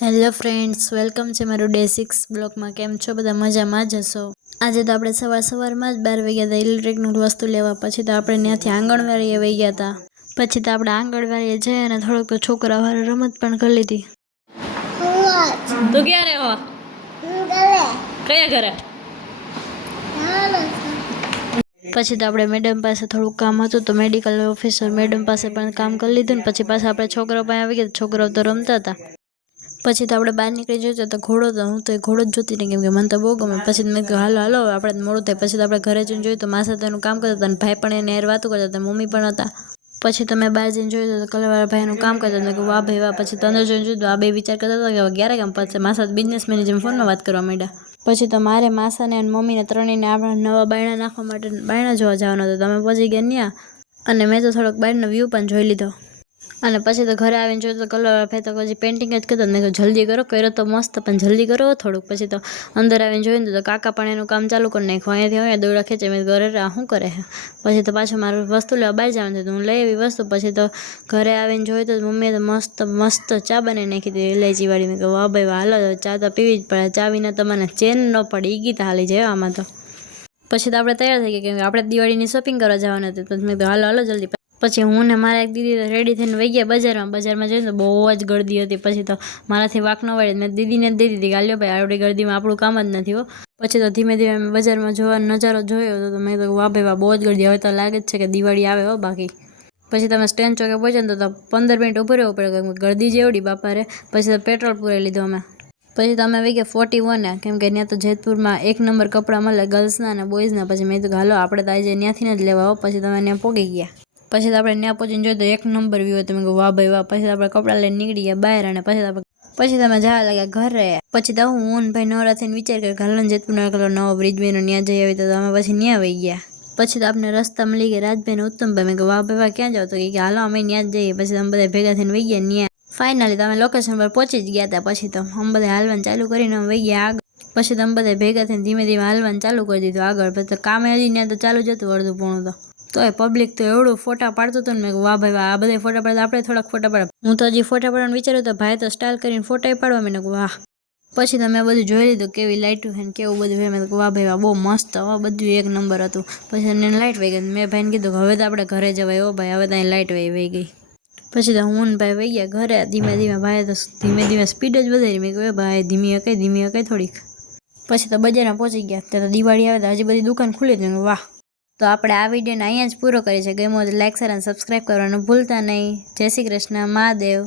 Hello friends, welcome છે મારું day 6 બ્લોગમાં. કેમ છો બધા? મજામાં જ હશો. આજે તો આપણે સવારમાં જ 12 વાગ્યા હતા ઇલેક્ટ્રિકનું વસ્તુ લેવા. પછી તો આપણે ત્યાંથી આંગણવાડીએ વહી ગયા હતા. પછી તો આપણે આંગણવાડીએ જઈ અને થોડોક તો છોકરા વાળા રમત પણ કરી લીધી. તું ક્યારે હો? કયા ઘરે? પછી તો આપણે મેડમ પાસે થોડુંક કામ હતું તો મેડિકલ ઓફિસર મેડમ પાસે પણ કામ કરી લીધું ને પછી પાછા આપણે છોકરાઓ પાસે આવી ગયા. છોકરાઓ તો રમતા હતા. પછી તો આપણે બહાર નીકળી જોઈતા તો ઘોડો તો હું તો એ ઘોડો જ જોતી રહી, કેમ કે મને તો બહુ ગમે. પછી મેં કહ્યું હાલો હાલો આપણે મોડું થાય. પછી તો આપણે ઘરે જઈને જોયું તો માસા તેનું કામ કરતા હતા અને ભાઈ પણ એને વાતો કરતા હતા, મમ્મી પણ હતા. પછી તમે બહાર જઈને જોયું તો કલરવાળા ભાઈનું કામ કરતા હતા. વાહ ભાઈ વાહ. પછી તો અંદર જોઈને જોયું તો આ બે વિચાર કરતા હતા કે ક્યારે કામ પછી માસા બિઝનેસમેનની જેમ ફોનમાં વાત કરવા માંડ્યા. પછી તો મારે માસાને અને મમ્મીને ત્રણેયને આપણા નવા બાયણા નાખવા માટે બાયણા જોવા જવાના હતા. તમે પહોંચી ગયા ત્યાં અને મેં તો થોડોક બહારનો વ્યૂ પણ જોઈ લીધો. અને પછી તો ઘરે આવીને જોયું તો કલર ભાઈ તો હજી પેઇન્ટિંગ જ કરતા. મેં કહ્યું જલ્દી કરો, કર્યો તો મસ્ત પણ જલ્દી કરો થોડુંક. પછી તો અંદર આવીને જોયું તો કાકા પણ એનું કામ ચાલુ કરી નાખ્યું. અહીંયાથી દોડા ખેંચે. મેં ઘરે શું કરે છે. પછી તો પાછું મારું વસ્તુ લેવા બહાર જવાનું હતું, હું લઈ આવી વસ્તુ. પછી તો ઘરે આવીને જોયું તો મમ્મીએ તો મસ્ત ચા બનાવી નાખી હતી ઇલાયચીવાળી. મેં કહ્યું વાહ ભાઈ વાહ, હાલો ચા તો પીવી જ પડે. ચા વિના તો મને ચેન ન પડે. એ ગીત હાલી જાય આમાં તો. પછી તો આપણે તૈયાર થઈ ગયા, કેમ કે આપણે દિવાળીની શોપિંગ કરવા જવાનું હતું. પછી મેં હાલો હાલો જલ્દી. પછી હું ને મારા એક દીદી રેડી થઈને વહી ગયા બજારમાં જઈને તો બહુ જ ગળદી હતી. પછી તો મારાથી વાક ન વળે. મેં દીદીને જ દઈ દીધી કે હાલ્યો ભાઈ, આવડી ગળદીમાં આપણું કામ જ નથી હો. પછી તો ધીમે ધીમે મેં બજારમાં જોવાનો નજારો જોયો તો મેં તો વાહ ભાઈ વાહ, બહુ જ ગળદી. હવે તો લાગે જ છે કે દિવાળી આવે હો બાકી. પછી તમે સ્ટેન્ડ ચોકે પહોંચ્યા ને તો 15 મિનિટ ઊભું રહેવું પડે, કેમ કે ગળદી જેવડી બાપા રે. પછી તો પેટ્રોલ પૂરાઈ લીધું અમે. પછી તમે વહી ગયા 41, કેમ કે ત્યાં તો જેતપુરમાં 1 નંબર કપડાં મળે ગર્લ્સના અને બોયઝના. પછી મેં તો હાલો આપણે તો આજે ત્યાંથી જ લેવા હો. પછી તમે ત્યાં પહોંચી ગયા. પછી તો આપણે ત્યાં પહોંચીને જોયું તો 1 નંબર વ્યૂ હતો. મેં કહ્યું વાહ ભાઈ વાહ. પછી આપણે કપડાં લઈને નીકળી ગયા બહાર અને પછી તમે જવા લાગ્યા ઘરે. પછી તો હું ભાઈ નવરાત્રીને વિચાર કર્યો હાલન જેતપુરના કલર નવો બ્રિજ બન્યો ત્યાં જઈ આવી. તો અમે પછી ત્યાં વહી ગયા. પછી તો આપણે રસ્તા મળી ગયા રાજભાઈ ને ઉત્તમભાઈ. મેં કહ્યું વાહ ભાઈ વાહ ક્યાં જાવ? તો કે હાલો અમે ત્યાં જ જઈએ. પછી અમે બધા ભેગા થઈને વહી ગયા ત્યાં. ફાઇનલી તમે લોકેશન પર પહોંચી જ ગયા હતા. પછી તો અમે બધા હાલવાનું ચાલુ કરીને અમે વહી ગયા આગળ. પછી તો અમે બધા ભેગા થઈને ધીમે ધીમે હાલવાનું ચાલુ કરી દીધું આગળ. પછી તો કામે હજી ત્યાં તો ચાલુ જ હતું અડધું પોણું તો એ પબ્લિક તો એવડું ફોટા પાડતું હતું ને. મેં વાહ ભાઈ વાહ, આ બધા ફોટા પાડતા આપણે થોડાક ફોટા પાડે. હું તો હજી ફોટા પાડવાનું વિચાર્યું તો ભાઈ તો સ્ટાઇલ કરીને ફોટા પાડવા. મેં વાહ. પછી તો મેં બધું જોઈ લીધું કેવી લાઇટું છે ને કેવું બધું છે. મેં વાહ ભાઈ વાહ, બહુ મસ્ત હવા, બધું 1 નંબર હતું. પછી એને લાઇટ વહી ગઈ. મેં ભાઈને કીધું કે હવે તો આપણે ઘરે જવાય હો ભાઈ, હવે ત્યાં લાઇટ વહી ગઈ. પછી તો હું ને ભાઈ વહી ગયા ઘરે. ધીમે ધીમે ભાઈ તો ધીમે ધીમે સ્પીડ જ વધારી. મેં કહ્યું ભાઈ ધીમી હકાઈ થોડીક. પછી તો બજારમાં પહોંચી ગયા. ત્યાં તો દિવાળી આવે તો હજી બધી દુકાન ખુલી હતી. વાહ. તો આપણે આ વિડીયોને અહીંયા જ પૂરો કરીએ છીએ. ગમ્યો તો લાઈક, શેર અને સબસ્ક્રાઈબ કરવાનું ભૂલતા નહીં. જય શ્રી કૃષ્ણ, મહાદેવ.